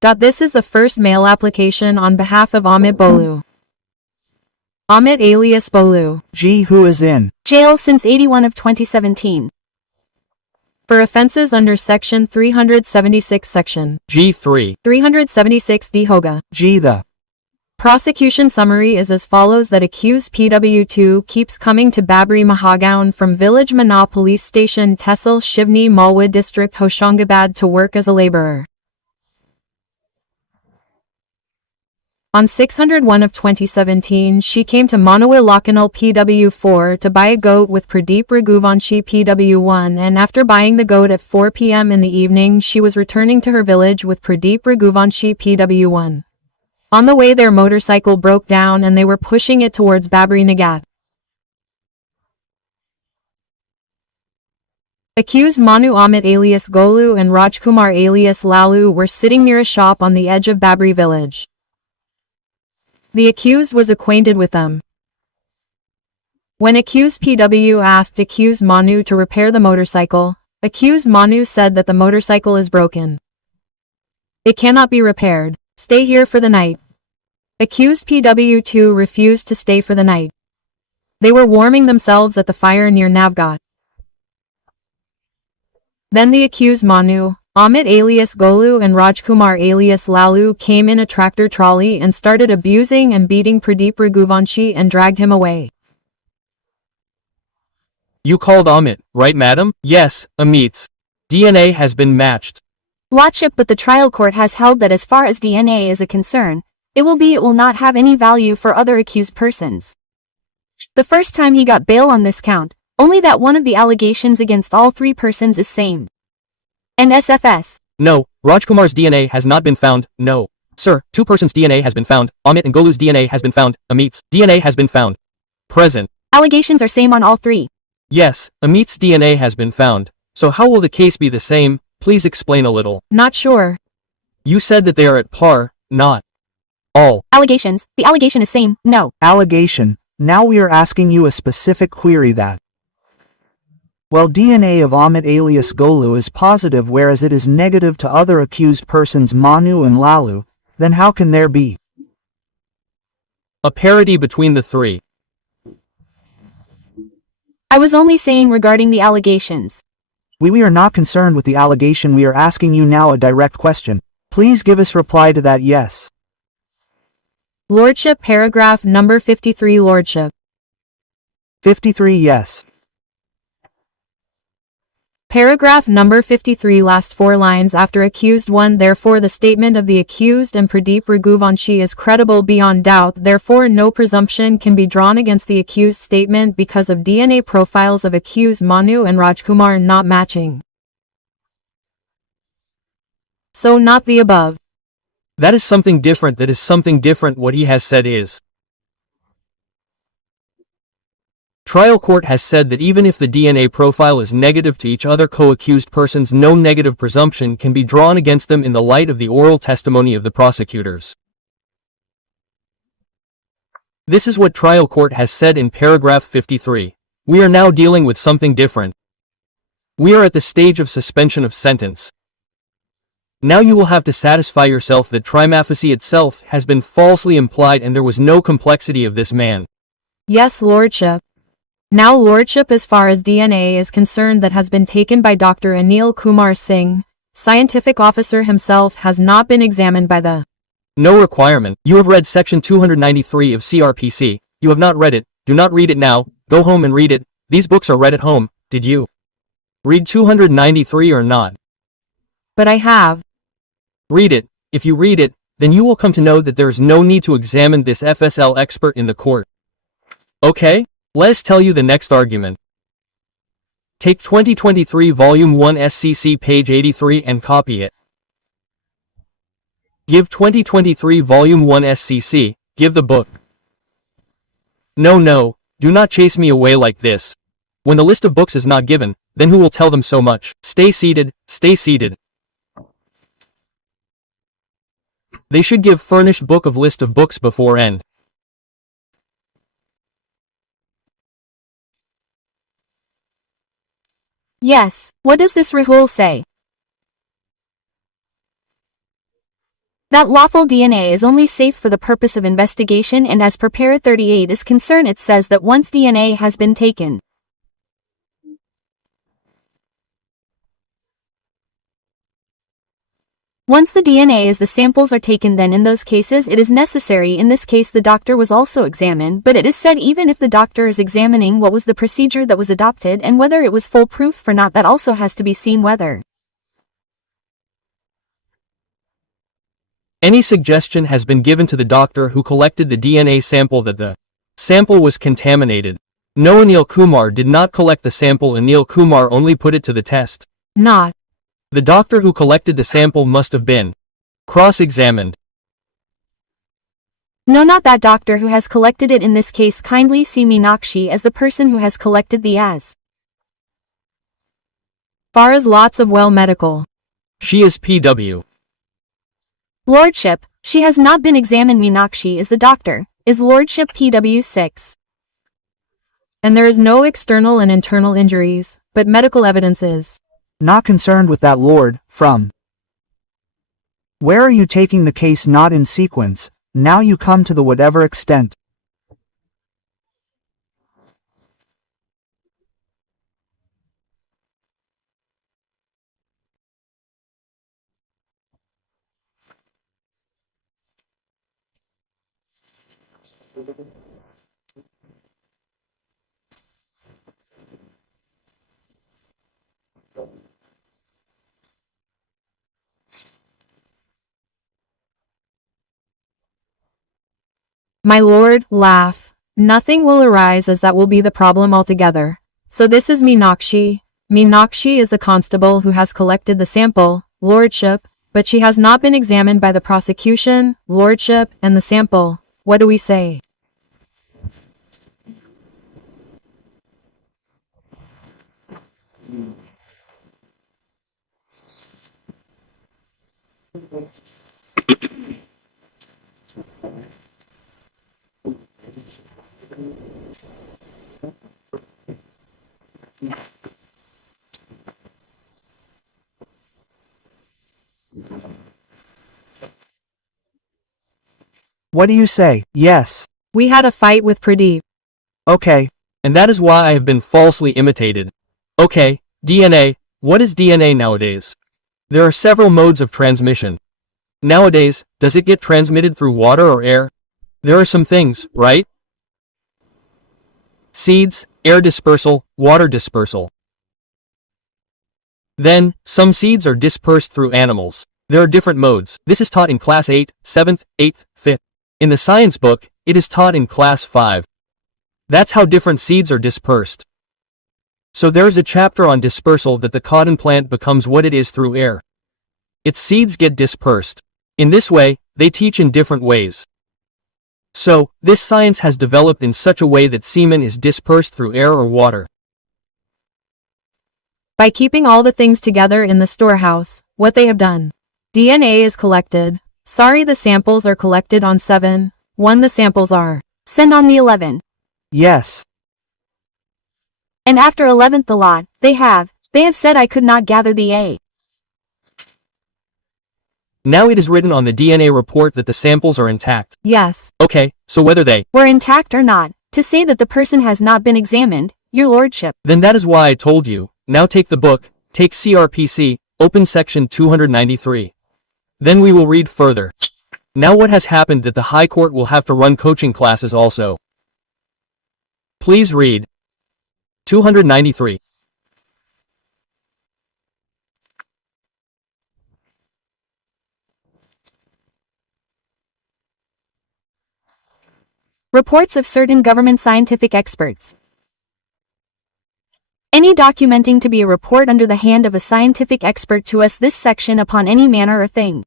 This is the first mail application on behalf of Amit Bolu. Amit alias Bolu. G. Who is in jail since 81 of 2017. For offenses under Section 376 Section G3. 376 D Hoga. G. The Prosecution summary is as follows: that accused PW2 keeps coming to Babri Mahagaon from village Mana police station Tehsil Shivni Malwad district Hoshangabad to work as a laborer. On 601 of 2017 she came to Manawa Lakanal PW4 to buy a goat with Pradeep Raghuvanshi PW1, and after buying the goat at 4 p.m. in the evening she was returning to her village with Pradeep Raghuvanshi PW1. On the way their motorcycle broke down and they were pushing it towards Babri Nagat. Accused Manu Amit alias Golu and Rajkumar alias Lalu were sitting near a shop on the edge of Babri village. The accused was acquainted with them. When accused PW asked accused Manu to repair the motorcycle, accused Manu said that the motorcycle is broken. It cannot be repaired. Stay here for the night. Accused PW2 refused to stay for the night. They were warming themselves at the fire near Navgat. Then the accused Manu, Amit alias Golu and Rajkumar alias Lalu came in a tractor trolley and started abusing and beating Pradeep Raghuvanshi and dragged him away. You called Amit, right madam? Yes, Amit's DNA has been matched. Lordship, but the trial court has held that as far as DNA is a concern, it will not have any value for other accused persons. The first time he got bail on this count, only that one of the allegations against all three persons is same. And SFS. No, Rajkumar's DNA has not been found. No. Sir, two persons' DNA has been found. Amit and Golu's DNA has been found. Amit's DNA has been found. Present. Allegations are same on all three. Yes, Amit's DNA has been found. So how will the case be the same? Please explain a little. Not sure. You said that they are at par, not all. Allegations. The allegation is same. No. allegation. Now we are asking you a specific query that. Well, DNA of Amit alias Golu is positive whereas it is negative to other accused persons Manu and Lalu, then how can there be a parity between the three? I was only saying regarding the allegations. We are not concerned with the allegation. We are asking you now a direct question. Please give us reply to that. Yes. Lordship, paragraph number 53. Lordship. 53. Yes. Paragraph number 53, last four lines after accused 1. Therefore the statement of the accused and Pradeep Raghuvanshi is credible beyond doubt. Therefore no presumption can be drawn against the accused statement because of DNA profiles of accused Manu and Rajkumar not matching. So not the above. That is something different. That is something different. What he has said is. Trial court has said that even if the DNA profile is negative to each other co-accused persons, no negative presumption can be drawn against them in the light of the oral testimony of the prosecutors. This is what trial court has said in paragraph 53. We are now dealing with something different. We are at the stage of suspension of sentence. Now you will have to satisfy yourself that trimaphacy itself has been falsely implied and there was no complexity of this man. Yes, Lordship. Now Lordship, as far as DNA is concerned that has been taken by Dr. Anil Kumar Singh, scientific officer himself, has not been examined by the. No requirement. You have read section 293 of CRPC. You have not read it. Do not read it now. Go home and read it. These books are read at home. Did you read 293 or not? But I have. Read it. If you read it, then you will come to know that there is no need to examine this FSL expert in the court. Okay? Let us tell you the next argument. Take 2023 Volume 1 SCC page 83 and copy it. Give 2023 Volume 1 SCC, give the book. No, do not chase me away like this. When the list of books is not given, then who will tell them so much? Stay seated, stay seated. They should give furnished book of list of books before end. Yes, what does this Rahul say? That lawful DNA is only safe for the purpose of investigation, and as per para 38 is concerned, it says that once DNA has been taken, once the DNA is the samples are taken, then in those cases it is necessary. In this case the doctor was also examined, but it is said even if the doctor is examining what was the procedure that was adopted and whether it was foolproof or not, that also has to be seen whether any suggestion has been given to the doctor who collected the DNA sample that the sample was contaminated. No, Anil Kumar did not collect the sample. Anil Kumar only put it to the test. Not. The doctor who collected the sample must have been cross-examined. No, not that doctor who has collected it. In this case kindly see Meenakshi as the person who has collected the as far as lots of well medical. She is PW. Lordship, she has not been examined. Meenakshi is the doctor, is Lordship PW 6. And there is no external and internal injuries, but medical evidence is. Not concerned with that, Lord. From where are you taking the case? Not in sequence. Now you come to the whatever extent. My lord, laugh. Nothing will arise, as that will be the problem altogether. So this is Meenakshi. Meenakshi is the constable who has collected the sample, Lordship, but she has not been examined by the prosecution, Lordship, and the sample. What do we say? What do you say? Yes. We had a fight with Pradeep. Okay. And that is why I have been falsely imitated. Okay, DNA. What is DNA nowadays? There are several modes of transmission. Nowadays, does it get transmitted through water or air? There are some things, right? Seeds, air dispersal, water dispersal. Then, some seeds are dispersed through animals. There are different modes. This is taught in class 8, 7th, 8th, 5th. In the science book, it is taught in class 5. That's how different seeds are dispersed. So there's a chapter on dispersal that the cotton plant becomes what it is through air. Its seeds get dispersed. In this way, they teach in different ways. So, this science has developed in such a way that semen is dispersed through air or water. By keeping all the things together in the storehouse, what they have done. DNA is collected. Sorry, the samples are collected on 7/1. The samples are sent on the 11th. Yes. And after 11th the lot, they have said I could not gather the A. Now it is written on the DNA report that the samples are intact. Yes. Okay, so whether they were intact or not, to say that the person has not been examined, your lordship. Then that is why I told you. Now take the book, take CRPC, open section 293. Then we will read further. Now what has happened that the High Court will have to run coaching classes also. Please read. 293. Reports of certain government scientific experts. Any documenting to be a report under the hand of a scientific expert to us this section upon any manner or thing.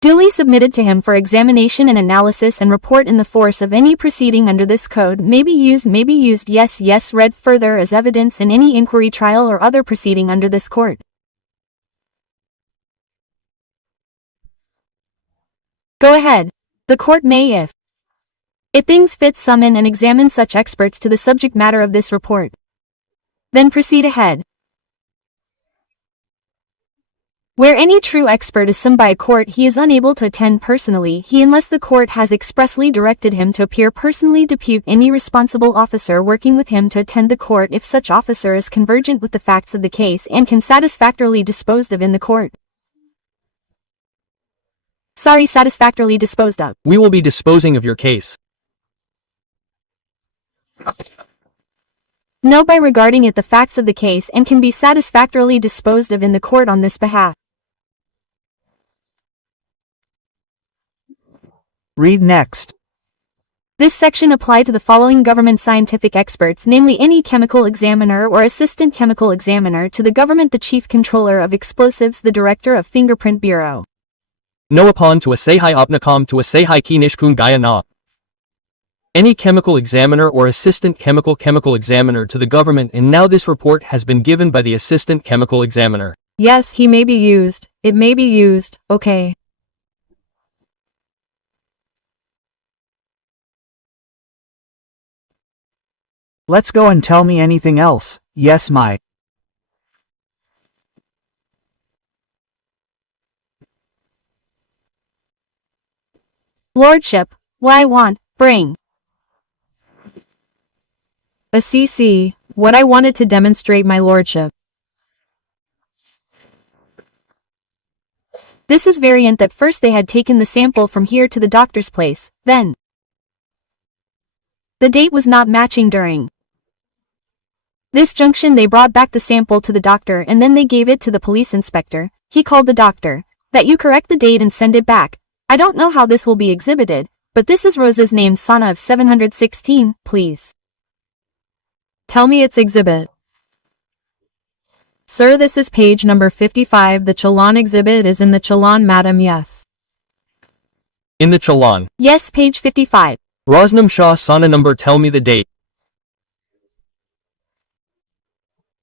Duly submitted to him for examination and analysis and report in the force of any proceeding under this code may be used yes read further as evidence in any inquiry, trial or other proceeding under this court. Go ahead. The court may, if It thinks fit summon and examine such experts to the subject matter of this report. Then proceed ahead. Where any true expert is summoned by a court, he is unable to attend personally, unless the court has expressly directed him to appear personally. Depute any responsible officer working with him to attend the court if such officer is convergent with the facts of the case and can satisfactorily disposed of in the court. Sorry, satisfactorily disposed of. We will be disposing of your case. No, by regarding it the facts of the case and can be satisfactorily disposed of in the court on this behalf. Read next. This section applied to the following government scientific experts, namely any chemical examiner or assistant chemical examiner to the government, the chief controller of explosives, the director of fingerprint bureau. No upon to a sehai opnacom to a sehai kinishkun gaya na. Any chemical examiner or assistant chemical examiner to the government, and now this report has been given by the assistant chemical examiner. Yes, he may be used. It may be used, okay. Let's go and tell me anything else. Yes, my. Lordship, what I want, bring. A CC, what I wanted to demonstrate, my lordship. This is variant that first they had taken the sample from here to the doctor's place, then the date was not matching during this junction. They brought back the sample to the doctor and then they gave it to the police inspector. He called the doctor, that you correct the date and send it back. I don't know how this will be exhibited, but this is Rose's name, Sana of 716, please. Tell me its exhibit. Sir, this is page number 55. The Challan exhibit is in the Challan, madam, yes. In the Challan. Yes, page 55. Rosnam Shah Sana number, tell me the date.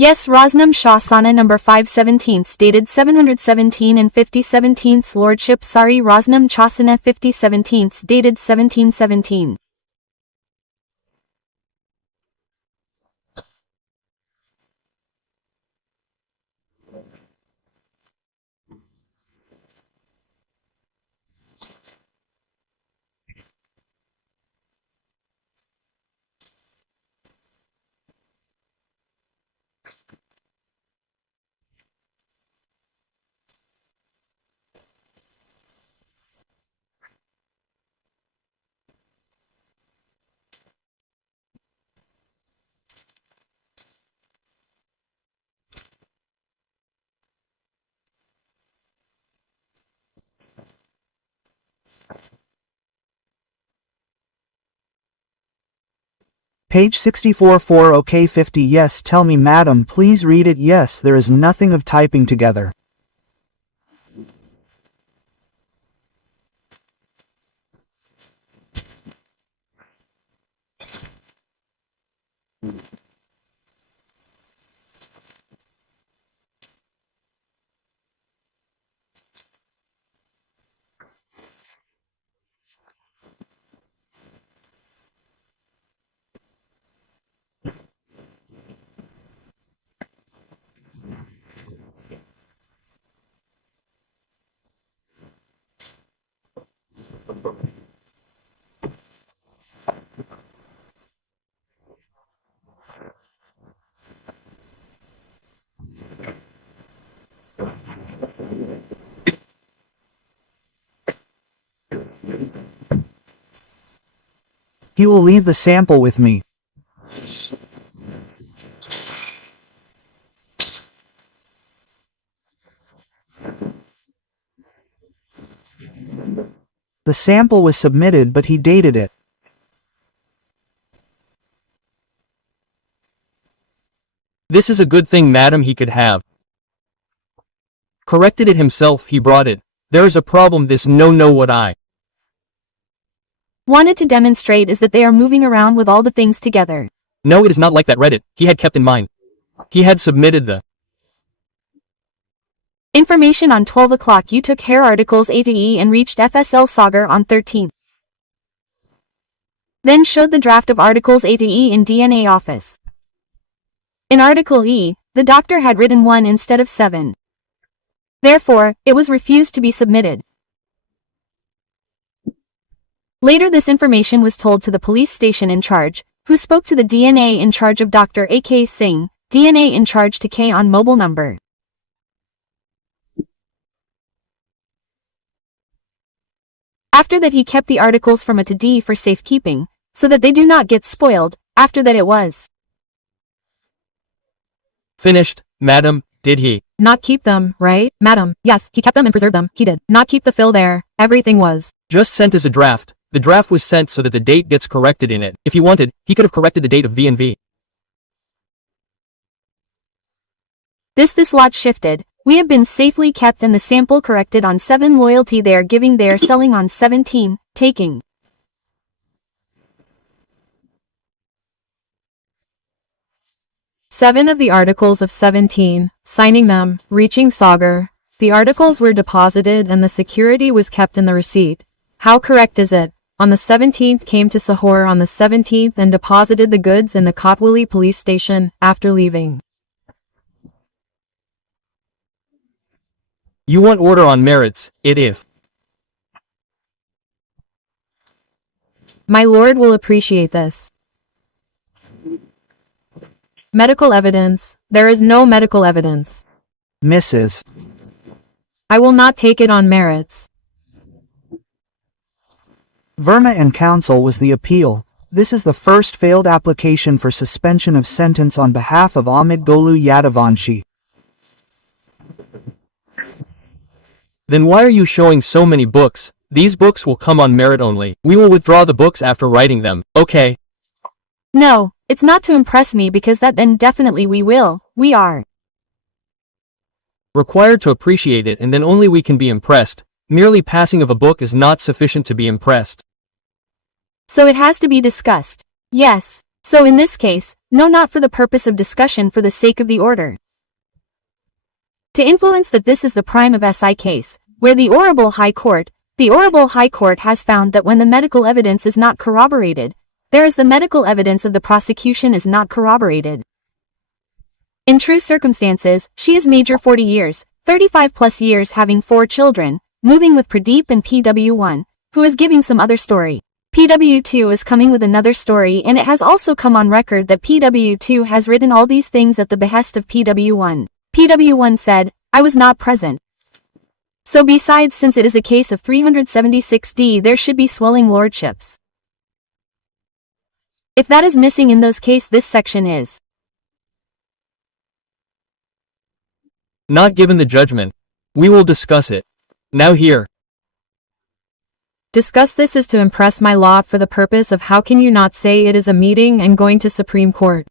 Yes, Rosnam Shah Sana number 517, dated 717 and 5017, lordship. Sorry, Rosnam Chasana 5017, dated 1717. Page 64 OK 50 Yes, tell me madam, please read it. Yes, there is nothing of typing together. He will leave the sample with me. The sample was submitted, but he dated it. This is a good thing, madam, he could have corrected it himself. He brought it. There is a problem. This no what I wanted to demonstrate is that they are moving around with all the things together. No, it is not like that. Read it. He had kept in mind. He had submitted the information on 12 o'clock. You took hair articles A to E and reached FSL Sagar on 13th. then showed the draft of Articles A to E in DNA office. In Article E, the doctor had written 1 instead of 7. Therefore, it was refused to be submitted. Later this information was told to the police station in charge, who spoke to the DNA in charge of Dr. A.K. Singh, DNA in charge to K on mobile number. After that he kept the articles from A to D for safekeeping, so that they do not get spoiled. After that it was Finished, madam, did he? Not keep them, right, madam? Yes, he kept them and preserved them, he did. Not keep the fill there, everything was Just sent as a draft. The draft was sent so that the date gets corrected in it. If he wanted, he could have corrected the date of V and V. This lot shifted. We have been safely kept and the sample corrected on 7 loyalty they are giving they are selling on 17, taking. Seven of the articles of 17, signing them, reaching Sagar. The articles were deposited and the security was kept in the receipt. How correct is it? On the 17th came to Sahor on the 17th and deposited the goods in the Kotwali police station, after leaving. You want order on merits, if. My lord will appreciate this. Medical evidence. There is no medical evidence. Mrs. I will not take it on merits. Verma and counsel was the appeal. This is the first failed application for suspension of sentence on behalf of Amit Golu Yadavanshi. Then why are you showing so many books? These books will come on merit only. We will withdraw the books after writing them, okay? No, it's not to impress me because that then definitely we are required to appreciate it and then only we can be impressed. Merely passing of a book is not sufficient to be impressed. So it has to be discussed. Yes. So in this case, no, not for the purpose of discussion, for the sake of the order. To influence that this is the prime of SI case, where the Honorable High Court has found that when the medical evidence is not corroborated, there is the medical evidence of the prosecution is not corroborated. In true circumstances, she is major 40 years, 35 plus years having 4 children, moving with Pradeep and PW1, who is giving some other story. PW2 is coming with another story and it has also come on record that PW2 has written all these things at the behest of PW1. PW1 said, I was not present. So besides, since it is a case of 376D, there should be swelling lordships. If that is missing in those case, this section is not given the judgment. We will discuss it. Now here. Discuss this is to impress my lot for the purpose of how can you not say it is a meeting and going to Supreme Court.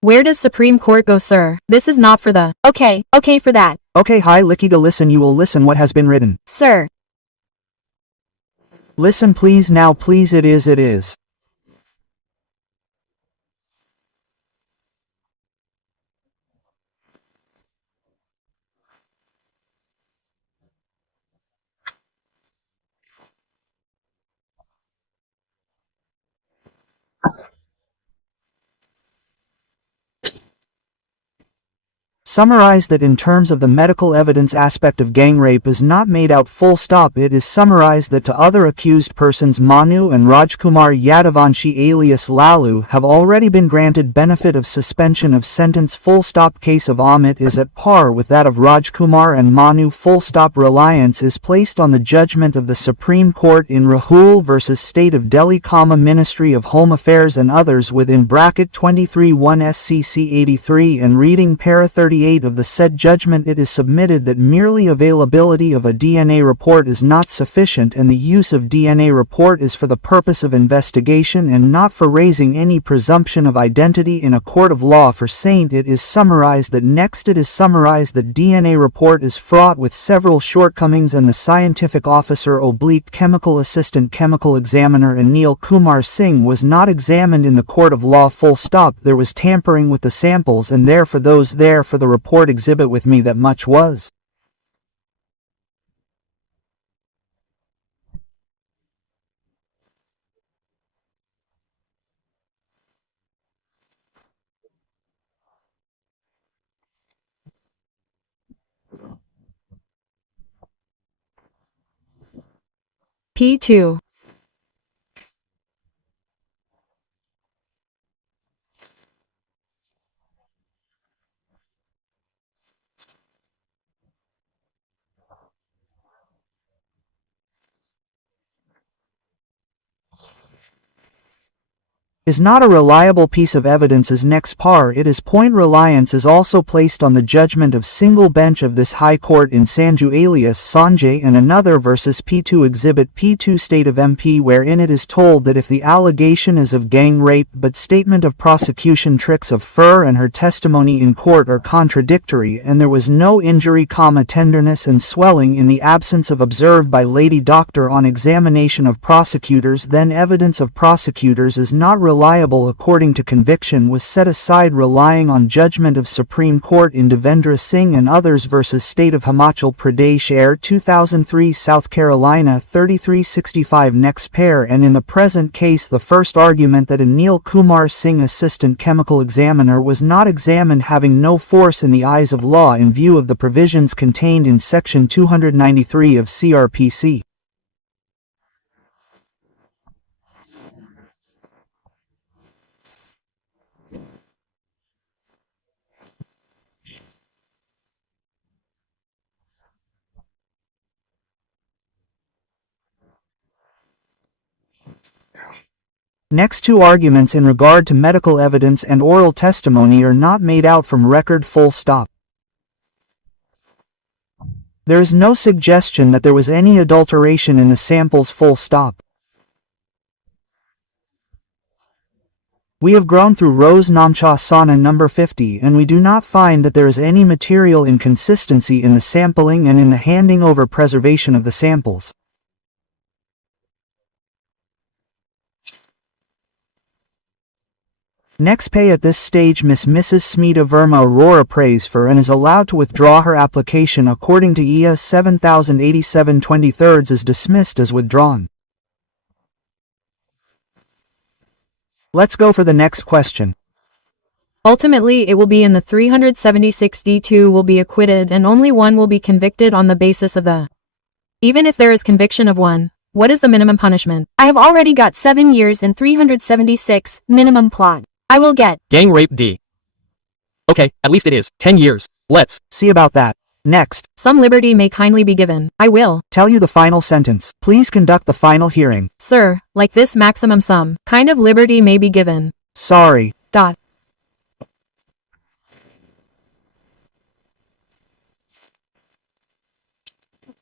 Where does Supreme Court go, sir? This is not for the Okay for that. Okay, hi Likiga, listen, you will listen what has been written. Sir. Listen please now, please, it is. Summarize that in terms of the medical evidence aspect of gang rape is not made out full stop. It is summarized that to other accused persons Manu and Rajkumar Yadavanshi alias Lalu have already been granted benefit of suspension of sentence full stop. Case of Amit is at par with that of Rajkumar and Manu full stop. Reliance is placed on the judgment of the Supreme Court in Rahul vs. State of Delhi, Ministry of Home Affairs and others within bracket 23 1 SCC 83 and reading para 38 of the said judgment. It is submitted that merely availability of a DNA report is not sufficient and the use of DNA report is for the purpose of investigation and not for raising any presumption of identity in a court of law. For Saint, it is summarized that DNA report is fraught with several shortcomings and the scientific officer / chemical assistant chemical examiner Anil Kumar Singh was not examined in the court of law full stop. There was tampering with the samples and for the report exhibit with me that much was P2. Is not a reliable piece of evidence as next par it is point reliance is also placed on the judgment of single bench of this High Court in Sanju alias Sanjay and another versus P2 Exhibit P2 State of MP wherein it is told that if the allegation is of gang rape but statement of prosecution tricks of Fur and her testimony in court are contradictory and there was no injury, tenderness and swelling in the absence of observed by lady doctor on examination of prosecutors, then evidence of prosecutors is not reliable according to conviction was set aside relying on judgment of Supreme Court in Devendra Singh and others versus State of Himachal Pradesh Air 2003 South Carolina 3365 next pair and in the present case the first argument that Anil Kumar Singh assistant chemical examiner was not examined having no force in the eyes of law in view of the provisions contained in section 293 of CRPC. Next two arguments in regard to medical evidence and oral testimony are not made out from record full stop. There is no suggestion that there was any adulteration in the samples full stop. We have gone through Rose Namcha Sana number 50 and we do not find that there is any material inconsistency in the sampling and in the handing over preservation of the samples. Next pay at this stage Mrs. Smita Verma Aurora prays for and is allowed to withdraw her application according to EA 7087/23 is dismissed as withdrawn. Let's go for the next question. Ultimately it will be in the 376D2 will be acquitted and only one will be convicted on the basis of the. Even if there is conviction of one, what is the minimum punishment? I have already got 7 years and 376, minimum plot. I will get Gang rape D. Okay, at least it is 10 years. Let's see about that. Next. Some liberty may kindly be given. I will tell you the final sentence. Please conduct the final hearing. Sir, like this maximum sum, kind of liberty may be given. Sorry.